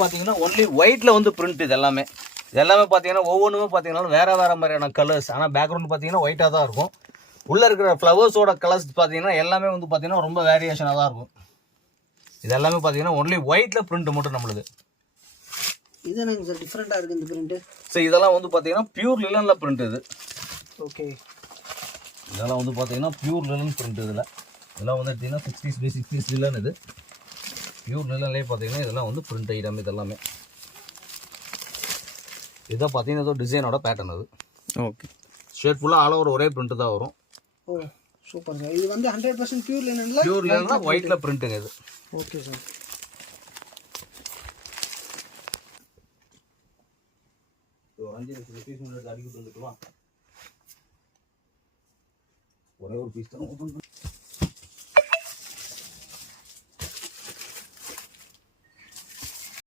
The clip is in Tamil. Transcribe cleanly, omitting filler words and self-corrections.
பார்த்தீங்கன்னா ஒன்லி ஒயிட்டில் வந்து பிரிண்ட் இது எல்லாமே பார்த்தீங்கன்னா ஒவ்வொன்றுமே பார்த்தீங்கன்னா வேறு மாதிரியான கலர்ஸ். ஆனால் பேக்ரவுண்ட் பார்த்தீங்கன்னா ஒயிட்டாக தான் இருக்கும். உள்ளே இருக்கிற ஃப்ளவர்ஸோட கலர்ஸ் பார்த்தீங்கன்னா எல்லாமே வந்து பார்த்தீங்கன்னா ரொம்ப வேரியேஷனாக தான் இருக்கும். இது எல்லாமே பார்த்தீங்கன்னா ஒன்லி ஒயிட்டில் பிரிண்ட் மட்டும் நம்மளுது. இது என்னங்க சார் டிஃப்ரெண்ட்டாக இருக்குது இந்த பிரிண்ட்டு? ஸோ இதெல்லாம் வந்து பார்த்தீங்கன்னா பியூர் லிலனில் பிரிண்ட் இது. ஓகே, இதெல்லாம் வந்து பார்த்தீங்கன்னா பியூர் லிலன் பிரிண்ட். இதெல்லாம் வந்து எடுத்திங்கன்னா 60s லிலன். இது பியூர் லிலன்லேயே பார்த்தீங்கன்னா இதெல்லாம் வந்து பிரிண்ட் ஐட்டம். இதெல்லாமே இதான் பார்த்தீங்கன்னா ஏதோ டிசைனோட பேட்டர்ன். அது ஓகே. ஷர்ட் ஃபுல்லாக ஆல் ஓவர் ஒரே பிரிண்ட் தான் வரும். ஓ சூப்பர் சார். இது வந்து 100% பியூர் லினன்ல, பியூர் லினன்ல ஒயிட்டில் பிரிண்ட்டுங்க இது. Okay sir. ஒரே ஒரு பீஸ் தான் ஓப்பன்